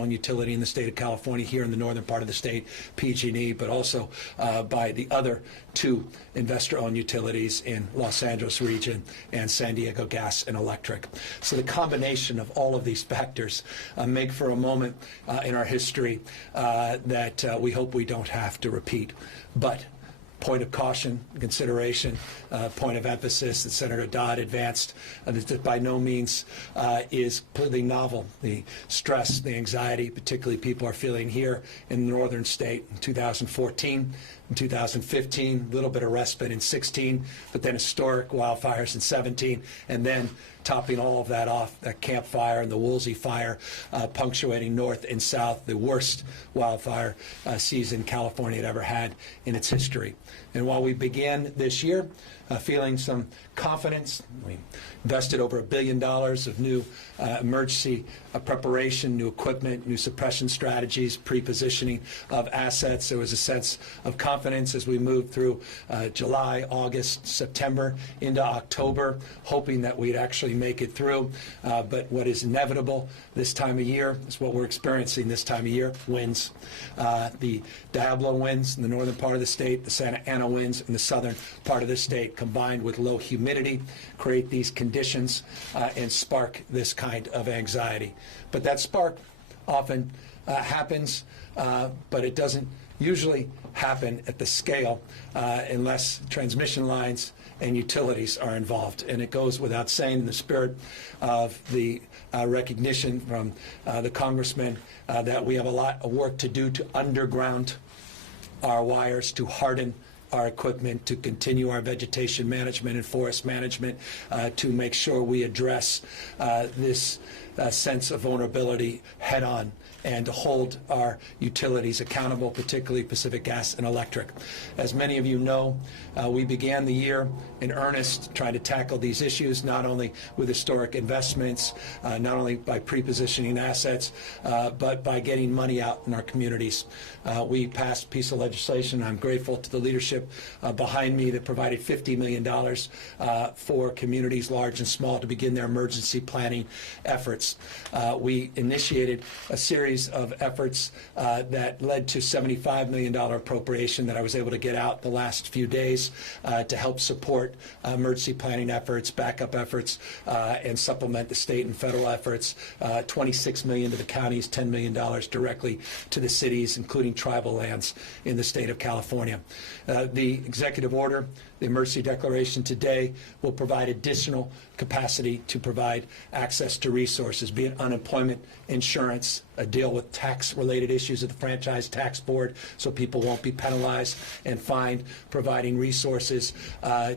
investor-owned utility in the state of California here in the northern part of the state, PG&E, but also by the other two investor-owned utilities in Los Angeles region and San Diego Gas and Electric. So the combination of all of these factors make for a moment in our history that we hope we don't have to repeat. But point of caution, consideration, point of emphasis that Senator Dodd advanced that by no means is completely novel. The stress, the anxiety, particularly people are feeling here in the northern state in 2014. In 2015, a little bit of respite in 16, but then historic wildfires in 17, and then topping all of that off, that Camp Fire and the Woolsey Fire, punctuating north and south, the worst wildfire season California had ever had in its history. And while we began this year feeling some confidence, we invested over $1 billion of new emergency preparation, new equipment, new suppression strategies, pre-positioning of assets. There was a sense of confidence as we moved through July, August, September, into October, hoping that we'd actually make it through. But what is inevitable this time of year is what we're experiencing this time of year: winds. The Diablo winds in the northern part of the state, the Santa Ana winds in the southern part of the state, combined with low humidity, create these conditions and spark this kind of anxiety. But that spark often happens, but it doesn't usually happen at the scale unless transmission lines and utilities are involved. And it goes without saying, in the spirit of the recognition from the congressman that we have a lot of work to do to underground our wires, to harden our equipment, to continue our vegetation management and forest management, to make sure we address this sense of vulnerability head on, and to hold our utilities accountable, particularly Pacific Gas and Electric. As many of you know, we began the year in earnest trying to tackle these issues, not only with historic investments, not only by pre-positioning assets, but by getting money out in our communities. We passed a piece of legislation. I'm grateful to the leadership behind me that provided $50 million for communities large and small to begin their emergency planning efforts. We initiated a series of efforts that led to $75 million appropriation that I was able to get out the last few days to help support emergency planning efforts, backup efforts, and supplement the state and federal efforts. $26 million to the counties, $10 million directly to the cities, including tribal lands in the state of California. The executive order, the emergency declaration today, will provide additional capacity to provide access to resources, be it unemployment insurance, a deal with tax-related issues at the Franchise Tax Board so people won't be penalized and fined, providing resources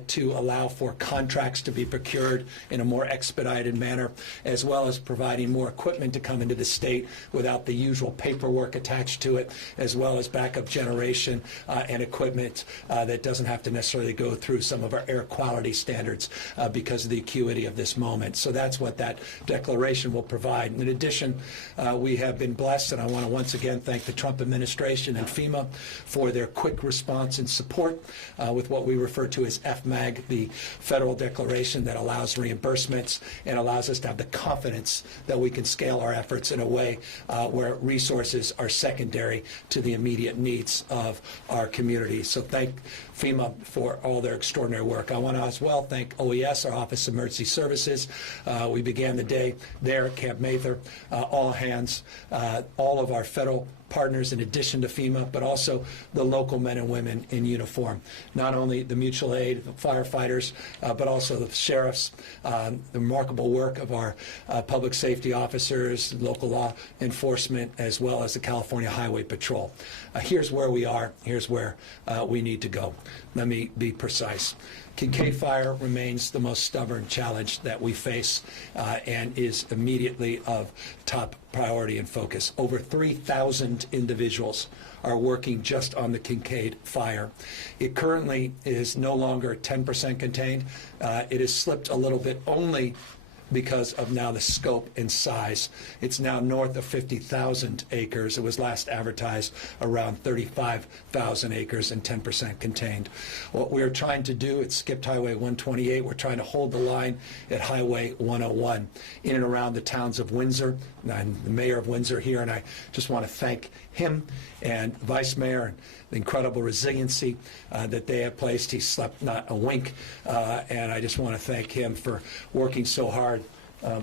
to allow for contracts to be procured in a more expedited manner, as well as providing more equipment to come into the state without the usual paperwork attached to it, as well as backup generation and equipment that doesn't have to necessarily go through some of our air quality standards because of the acuity of this moment. So that's what that declaration will provide. In addition, we have been blessed, and I want to once again thank the Trump administration and FEMA for their quick response and support with what we refer to as FMAG, the federal declaration that allows reimbursements and allows us to have the confidence that we can scale our efforts in a way where resources are secondary to the immediate needs of our community. So thank FEMA for all their extraordinary work. I want to as well thank OES, our Office of Emergency Services. We began the day there at Camp Mather, all hands, all of our federal partners in addition to FEMA, but also the local men and women in uniform. Not only the mutual aid, the firefighters, but also the sheriffs, the remarkable work of our public safety officers, local law enforcement, as well as the California Highway Patrol. Here's where we are. Here's where we need to go. Let me be precise. Kincaid fire remains the most stubborn challenge that we face and is immediately of top priority and focus. Over 3,000 individuals are working just on the Kincaid fire. It currently is no longer 10% contained. It has slipped a little bit only because of now the scope and size. It's now north of 50,000 acres. It was last advertised around 35,000 acres and 10% contained. What we're trying to do, it skipped Highway 128. We're trying to hold the line at Highway 101 in and around the towns of Windsor. And I'm the mayor of Windsor here, and I just want to thank him and Vice Mayor and the incredible resiliency that they have placed. He slept not a wink, and I just want to thank him for working so hard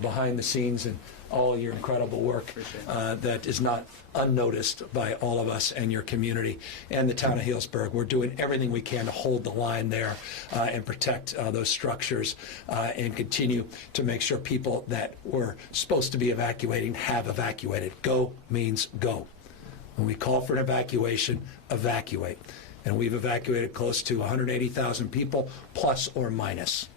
behind the scenes and all your incredible work that is not unnoticed by all of us and your community and the town of Healdsburg. We're doing everything we can to hold the line there and protect those structures and continue to make sure people that were supposed to be evacuating have evacuated. Go means go. When we call for an evacuation, evacuate. And we've evacuated close to 180,000 people, plus or minus.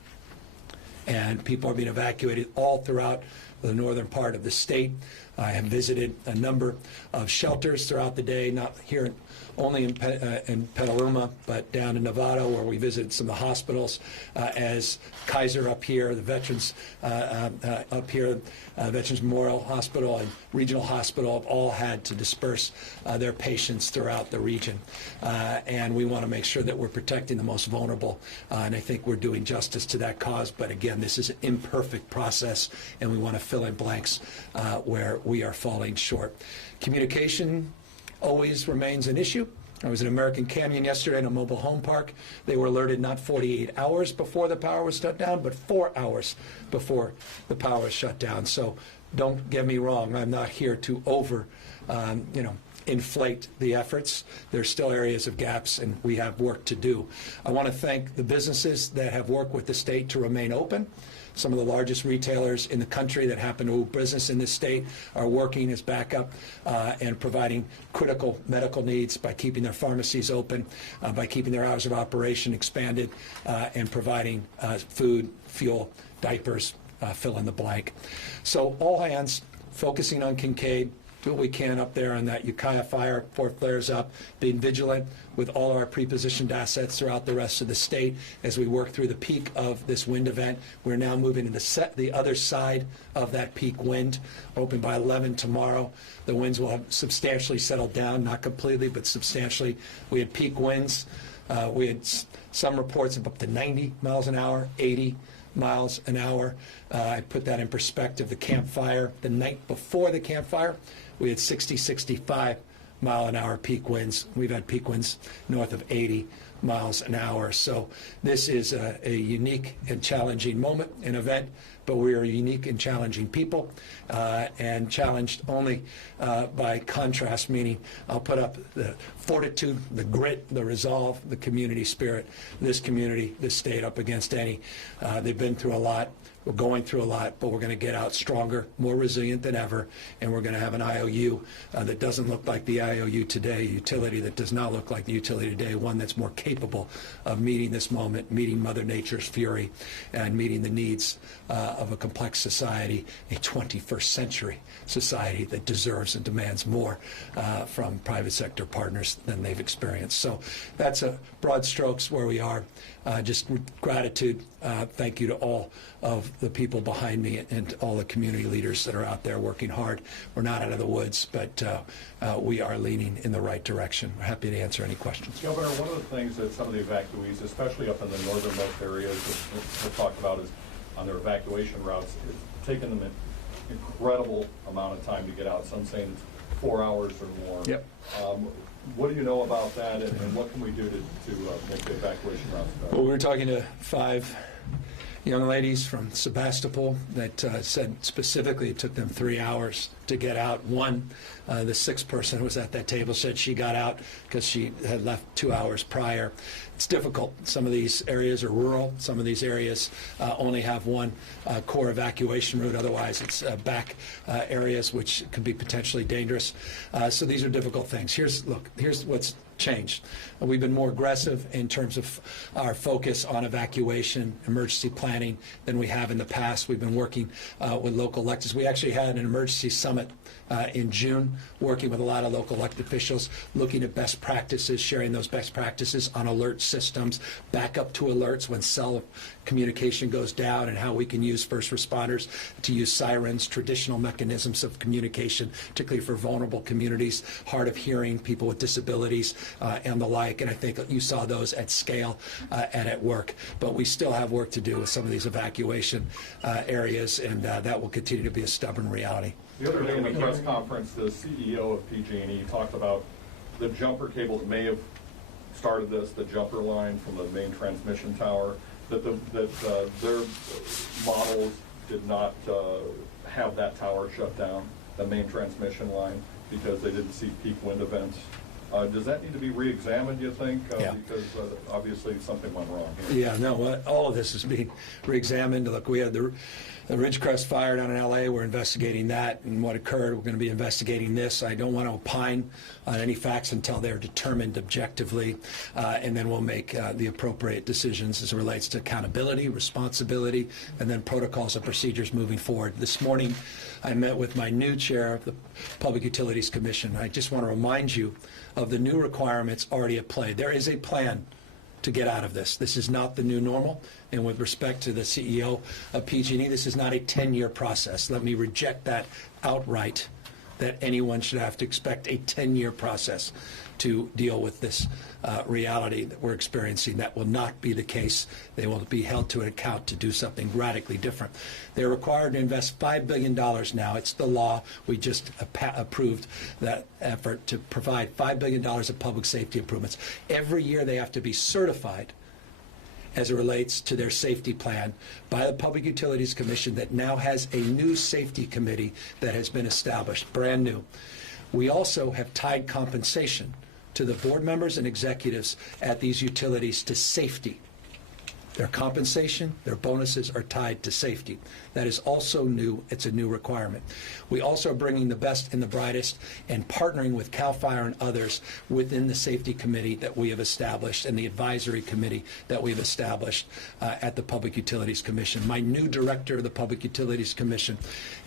And people are being evacuated all throughout the northern part of the state. I have visited a number of shelters throughout the day, not here only in Petaluma, but down in Nevada, where we visited some of the hospitals, as Kaiser up here, the veterans up here, Veterans Memorial Hospital and Regional Hospital have all had to disperse their patients throughout the region. And we want to make sure that we're protecting the most vulnerable, and I think we're doing justice to that cause. But again, this is an imperfect process, and we want to fill in blanks where we are falling short. Communication always remains an issue. I was in American Canyon yesterday in a mobile home park. They were alerted not 48 hours before the power was shut down, but 4 hours before the power was shut down. So don't get me wrong. I'm not here to inflate the efforts. There's still areas of gaps, and we have work to do. I want to thank the businesses that have worked with the state to remain open. Some of the largest retailers in the country that happen to do business in this state are working as backup and providing critical medical needs by keeping their pharmacies open, by keeping their hours of operation expanded, and providing food, fuel, diapers, fill in the blank. So all hands focusing on Kincaid. Do what we can up there on that Ukiah fire before it flares up, being vigilant with all our pre-positioned assets throughout the rest of the state as we work through the peak of this wind event. We're now moving to the other side of that peak wind. Open by 11 tomorrow. The winds will have substantially settled down, not completely, but substantially. We had peak winds. We had some reports of up to 90 miles an hour, 80 miles an hour. I put that in perspective. The Camp Fire, the night before the Camp Fire, we had 60, 65 mile an hour peak winds. We've had peak winds north of 80 miles an hour. So this is a unique and challenging moment, an event, but we are unique and challenging people, and challenged only by contrast, meaning I'll put up the fortitude, the grit, the resolve, the community spirit, this community, this state up against any. They've been through a lot. We're going through a lot, but we're going to get out stronger, more resilient than ever, and we're going to have an IOU that doesn't look like the IOU today, a utility that does not look like the utility today, one that's more capable of meeting this moment, meeting Mother Nature's fury, and meeting the needs of a complex society, a 21st century society that deserves and demands more from private sector partners than they've experienced. So that's a broad strokes where we are. Just gratitude. Thank you to all of the people behind me and all the community leaders that are out there working hard. We're not out of the woods, but we are leaning in the right direction. We're happy to answer any questions. Governor, one of the things that some of the evacuees, especially up in the northernmost areas, we'll talk about is on their evacuation routes, it's taken them an incredible amount of time to get out. Some saying it's 4 hours or more. Yep. What do you know about that, and what can we do to make the evacuation routes better? Well, we were talking to 5 young ladies from Sebastopol that said specifically it took them 3 hours to get out. One, the 6th person who was at that table, said she got out because she had left 2 hours prior. It's difficult. Some of these areas are rural. Some of these areas only have one core evacuation route. Otherwise, it's back areas which could be potentially dangerous. So these are difficult things. Here's what's changed. We've been more aggressive in terms of our focus on evacuation, emergency planning than we have in the past. We've been working with local electeds. We actually had an emergency summit in June, working with a lot of local elected officials, looking at best practices, sharing those best practices on alert systems, back up to alerts when cell communication goes down and how we can use first responders to use sirens, traditional mechanisms of communication, particularly for vulnerable communities, hard of hearing, people with disabilities, and the like. And I think you saw those at scale and at work. But we still have work to do with some of these evacuation areas, and that will continue to be a stubborn reality. The other day in the press conference, the CEO of PG&E talked about the jumper cables may have started this, the jumper line from the main transmission tower, that their models did not have that tower shut down, the main transmission line, because they didn't see peak wind events. Does that need to be re-examined, you think? Yeah. Because obviously something went wrong here. Yeah, no, all of this is being re-examined. Look, we had the Ridgecrest fire down in L.A. We're investigating that and what occurred. We're going to be investigating this. I don't want to opine on any facts until they're determined objectively, and then we'll make the appropriate decisions as it relates to accountability, responsibility, and then protocols and procedures moving forward. This morning, I met with my new chair of the Public Utilities Commission. I just want to remind you of the new requirements already at play. There is a plan to get out of this. This is not the new normal. And with respect to the CEO of PG&E, this is not a 10-year process. Let me reject that outright, that anyone should have to expect a 10-year process to deal with this reality that we're experiencing. That will not be the case. They will be held to account to do something radically different. They're required to invest $5 billion now. It's the law. We just approved that effort to provide $5 billion of public safety improvements. Every year they have to be certified as it relates to their safety plan by the Public Utilities Commission that now has a new safety committee that has been established, brand new. We also have tied compensation to the board members and executives at these utilities to safety. Their compensation, their bonuses are tied to safety. That is also new. It's a new requirement. We also are bringing the best and the brightest and partnering with CAL FIRE and others within the safety committee that we have established and the advisory committee that we have established at the Public Utilities Commission. My new director of the Public Utilities Commission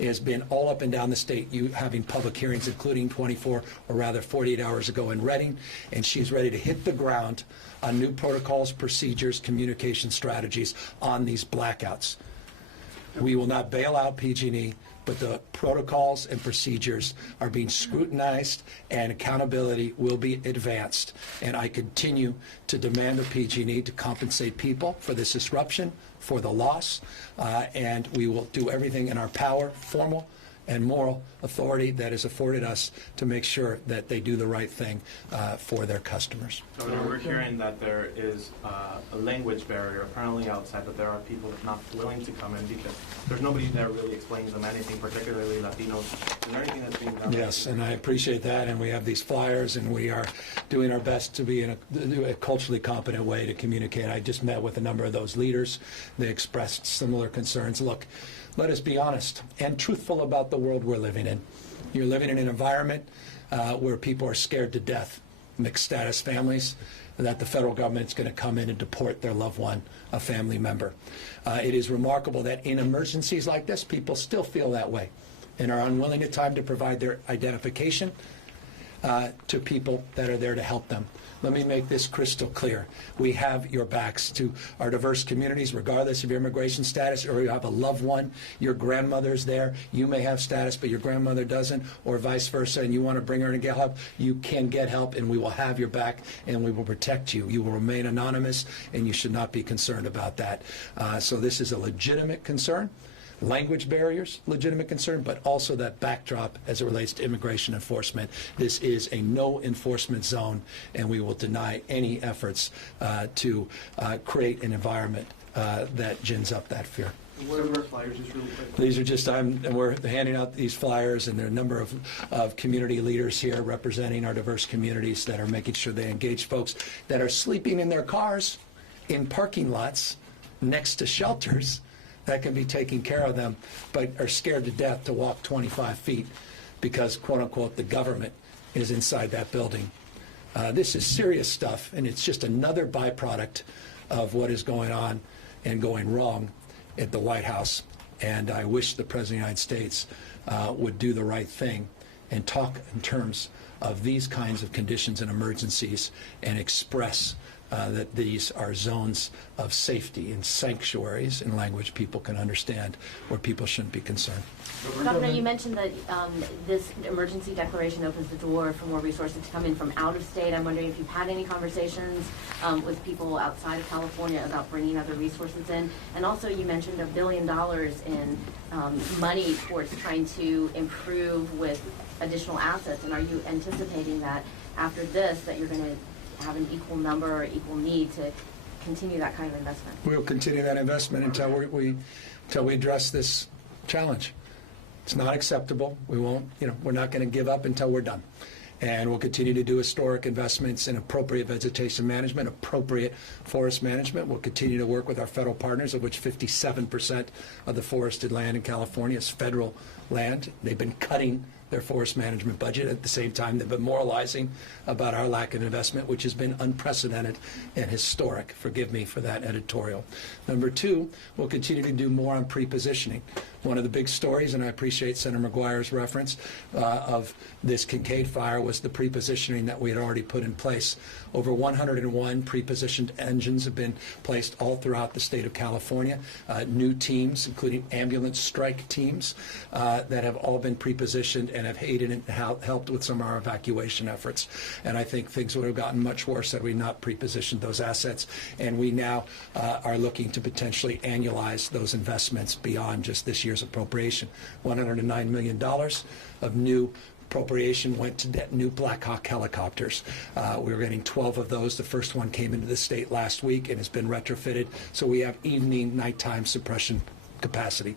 has been all up and down the state having public hearings, including 48 hours ago in Reading, and she's ready to hit the ground on new protocols, procedures, communication strategies on these blackouts. We will not bail out PG&E, but the protocols and procedures are being scrutinized and accountability will be advanced. And I continue to demand of PG&E to compensate people for this disruption, for the loss, and we will do everything in our power, formal and moral authority that is afforded us to make sure that they do the right thing for their customers. So we're hearing that there is a language barrier apparently outside, that there are people that are not willing to come in because there's nobody there really explaining them anything, particularly Latinos. Is there anything that's being done? Yes, and I appreciate that, and we have these flyers, and we are doing our best to be in a culturally competent way to communicate. I just met with a number of those leaders. They expressed similar concerns. Look, let us be honest and truthful about the world we're living in. You're living in an environment where people are scared to death, mixed status families, that the federal government is going to come in and deport their loved one, a family member. It is remarkable that in emergencies like this, people still feel that way and are unwilling at times to provide their identification to people that are there to help them. Let me make this crystal clear. We have your backs to our diverse communities, regardless of your immigration status, or you have a loved one, your grandmother's there, you may have status, but your grandmother doesn't, or vice versa, and you want to bring her in and get help, you can get help, and we will have your back, and we will protect you. You will remain anonymous, and you should not be concerned about that. So this is a legitimate concern. Language barriers, legitimate concern, but also that backdrop as it relates to immigration enforcement. This is a no enforcement zone, and we will deny any efforts to create an environment that gins up that fear. What are our flyers, just real quick? These are just, we're handing out these flyers, and there are a number of community leaders here representing our diverse communities that are making sure they engage folks that are sleeping in their cars in parking lots next to shelters that can be taking care of them, but are scared to death to walk 25 feet because, quote unquote, the government is inside that building. This is serious stuff, and it's just another byproduct of what is going on and going wrong at the White House. And I wish the President of the United States would do the right thing and talk in terms of these kinds of conditions and emergencies and express that these are zones of safety and sanctuaries in language people can understand, where people shouldn't be concerned. Governor, you mentioned that this emergency declaration opens the door for more resources to come in from out of state. I'm wondering if you've had any conversations with people outside of California about bringing other resources in. And also you mentioned $1 billion in money towards trying to improve with additional assets. And are you anticipating that after this, that you're going to have an equal number or equal need to continue that kind of investment? We'll continue that investment until we address this challenge. It's not acceptable. We won't, we're not going to give up until we're done. And we'll continue to do historic investments in appropriate vegetation management, appropriate forest management. We'll continue to work with our federal partners, of which 57% of the forested land in California is federal land. They've been cutting their forest management budget. At the same time, they've been moralizing about our lack of investment, which has been unprecedented and historic. Forgive me for that editorial. Number two, we'll continue to do more on pre-positioning. One of the big stories, and I appreciate Senator McGuire's reference of this Kincaid fire, was the pre-positioning that we had already put in place. Over 101 pre-positioned engines have been placed all throughout the state of California. New teams, including ambulance strike teams, that have all been pre-positioned and have aided and helped with some of our evacuation efforts. And I think things would have gotten much worse had we not pre-positioned those assets. And we now are looking to potentially annualize those investments beyond just this year's appropriation. $109 million of new appropriation went to new Black Hawk helicopters. We were getting 12 of those. The first one came into the state last week and has been retrofitted. So we have evening, nighttime suppression capacity.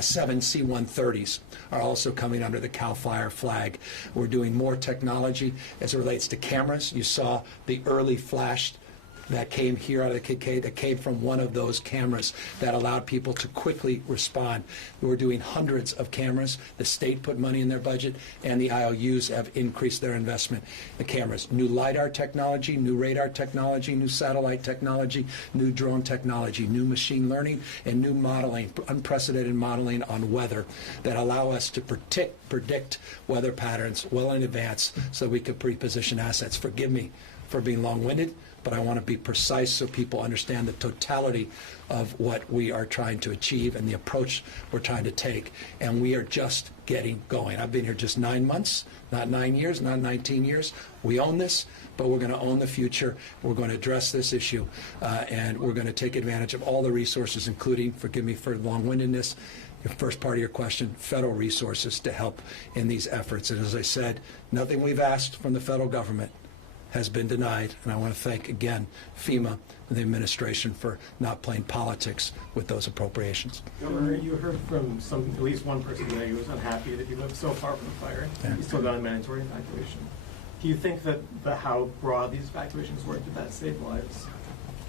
7 C-130s are also coming under the CAL FIRE flag. We're doing more technology as it relates to cameras. You saw the early flash that came here out of the Kincaid, that came from one of those cameras that allowed people to quickly respond. We're doing hundreds of cameras. The state put money in their budget, and the IOUs have increased their investment in the cameras. New LiDAR technology, new radar technology, new satellite technology, new drone technology, new machine learning, and new modeling, unprecedented modeling on weather that allow us to predict weather patterns well in advance so we could pre-position assets. Forgive me for being long-winded, but I want to be precise so people understand the totality of what we are trying to achieve and the approach we're trying to take. And we are just getting going. I've been here just 9 months, not 9 years, not 19 years. We own this, but we're going to own the future. We're going to address this issue, and we're going to take advantage of all the resources, including, forgive me for long-windedness, the first part of your question, federal resources to help in these efforts. And as I said, nothing we've asked from the federal government has been denied, and I want to thank again FEMA and the administration for not playing politics with those appropriations. Governor, you heard from at least one person today who was unhappy that you live so far from the fire. Yeah. You still got a mandatory evacuation. Do you think that how broad these evacuations were, did that save lives?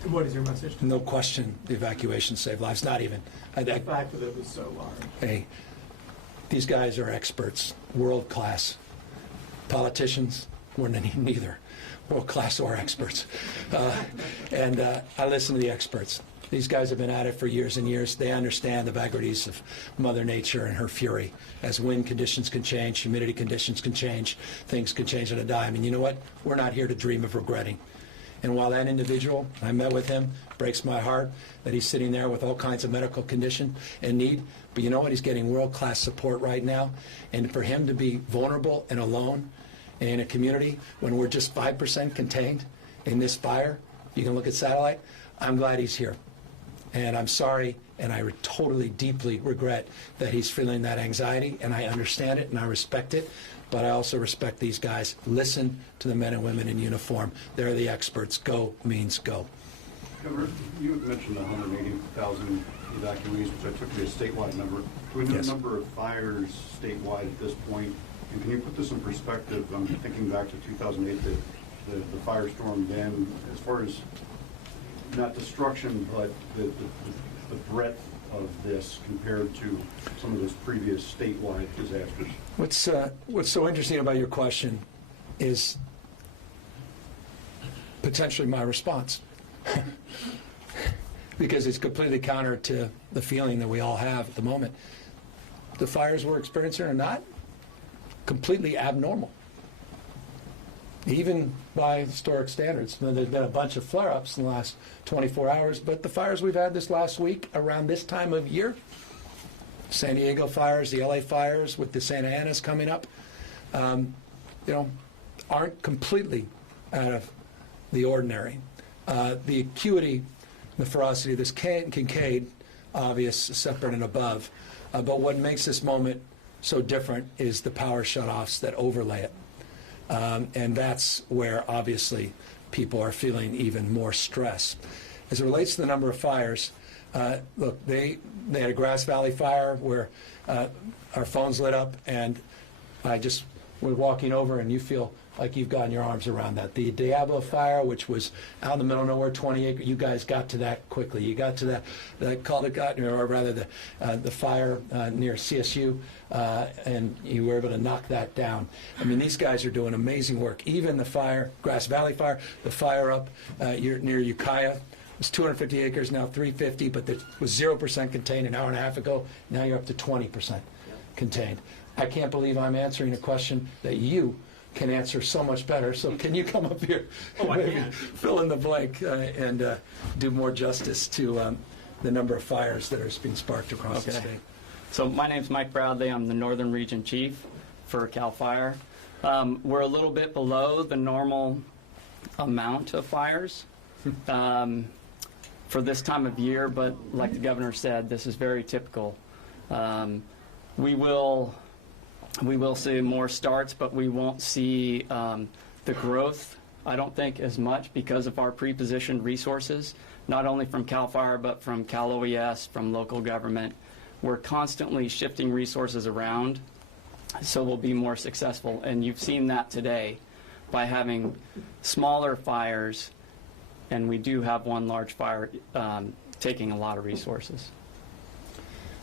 And what is your message? No question, the evacuation saved lives. Not even. The fact that it was so large. Hey, these guys are experts, world class. Politicians, we're neither. World class or experts. And I listen to the experts. These guys have been at it for years and years. They understand the vagaries of Mother Nature and her fury. As wind conditions can change, humidity conditions can change, things can change on a dime. And you know what? We're not here to dream of regretting. And while that individual, I met with him, breaks my heart that he's sitting there with all kinds of medical condition and need, but you know what? He's getting world-class support right now. And for him to be vulnerable and alone in a community when we're just 5% contained in this fire, you can look at satellite, I'm glad he's here. And I'm sorry, and I totally, deeply regret that he's feeling that anxiety, and I understand it and I respect it, but I also respect these guys. Listen to the men and women in uniform. They're the experts. Go means go. Governor, you had mentioned 180,000 evacuees, which I took to be a statewide number. Do we know Yes. the number of fires statewide at this point? And can you put this in perspective? I'm thinking back to 2008, the firestorm then, as far as not destruction, but the breadth of this compared to some of those previous statewide disasters. What's so interesting about your question is potentially my response. Because it's completely counter to the feeling that we all have at the moment. The fires we're experiencing are not completely abnormal. even by historic standards. Now, there's been a bunch of flare-ups in the last 24 hours, but the fires we've had this last week around this time of year, San Diego fires, the LA fires with the Santa Anas coming up, aren't completely out of the ordinary. The acuity, the ferocity of this Kincaid, obvious, separate and above. But what makes this moment so different is the power shutoffs that overlay it. And that's where, obviously, people are feeling even more stress. As it relates to the number of fires, look, they had a Grass Valley fire where our phones lit up, and I just was walking over, and you feel like you've gotten your arms around that. The Diablo fire, which was out in the middle of nowhere, 20 acres, you guys got to that quickly. You got to that Caldecott, or rather the fire near CSU, and you were able to knock that down. I mean, these guys are doing amazing work. Even the fire, Grass Valley fire, the fire up near Ukiah, was 250 acres, now 350, but it was 0% contained an hour and a half ago. Now you're up to 20% contained. I can't believe I'm answering a question that you can answer so much better. So can you come up here, fill in the blank, and do more justice to the number of fires that are being sparked across the state? So my name's Mike Bradley. I'm the Northern Region Chief for CAL FIRE. We're a little bit below the normal amount of fires for this time of year, but like the governor said, this is very typical. We will see more starts, but we won't see the growth, I don't think, as much because of our pre-positioned resources, not only from CAL FIRE, but from Cal OES, from local government. We're constantly shifting resources around, so we'll be more successful. And you've seen that today by having smaller fires, and we do have one large fire taking a lot of resources.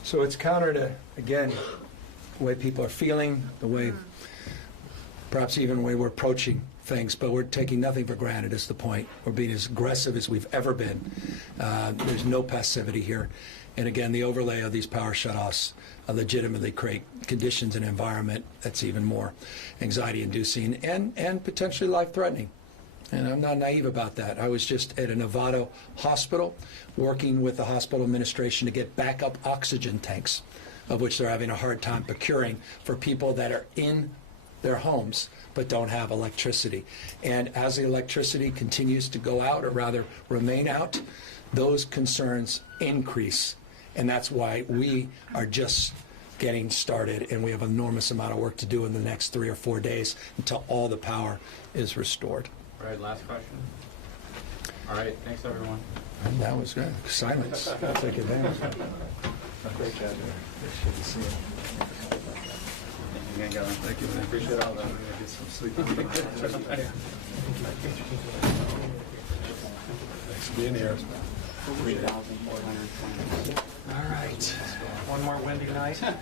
So it's counter to, again, the way people are feeling, the way, perhaps even the way we're approaching things, but we're taking nothing for granted is the point. We're being as aggressive as we've ever been. There's no passivity here. And again, the overlay of these power shutoffs legitimately create conditions and environment that's even more anxiety-inducing and potentially life-threatening. And I'm not naive about that. I was just at a Novato hospital working with the hospital administration to get backup oxygen tanks, of which they're having a hard time procuring for people that are in their homes but don't have electricity. And as the electricity continues to go out, or rather remain out, those concerns increase. And that's why we are just getting started, and we have an enormous amount of work to do in the next 3 or 4 days until all the power is restored. All right, last question. All right, thanks everyone. And that was good. Silence. I'll take advantage of it. Great job. Again, Gavin, thank you. I appreciate all that. I'm gonna get some sleep. Thanks for being here. 3,420. All right. One more windy night. Stay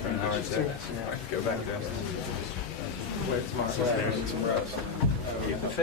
for an hour or two. Go back down. Wait tomorrow. Some rest.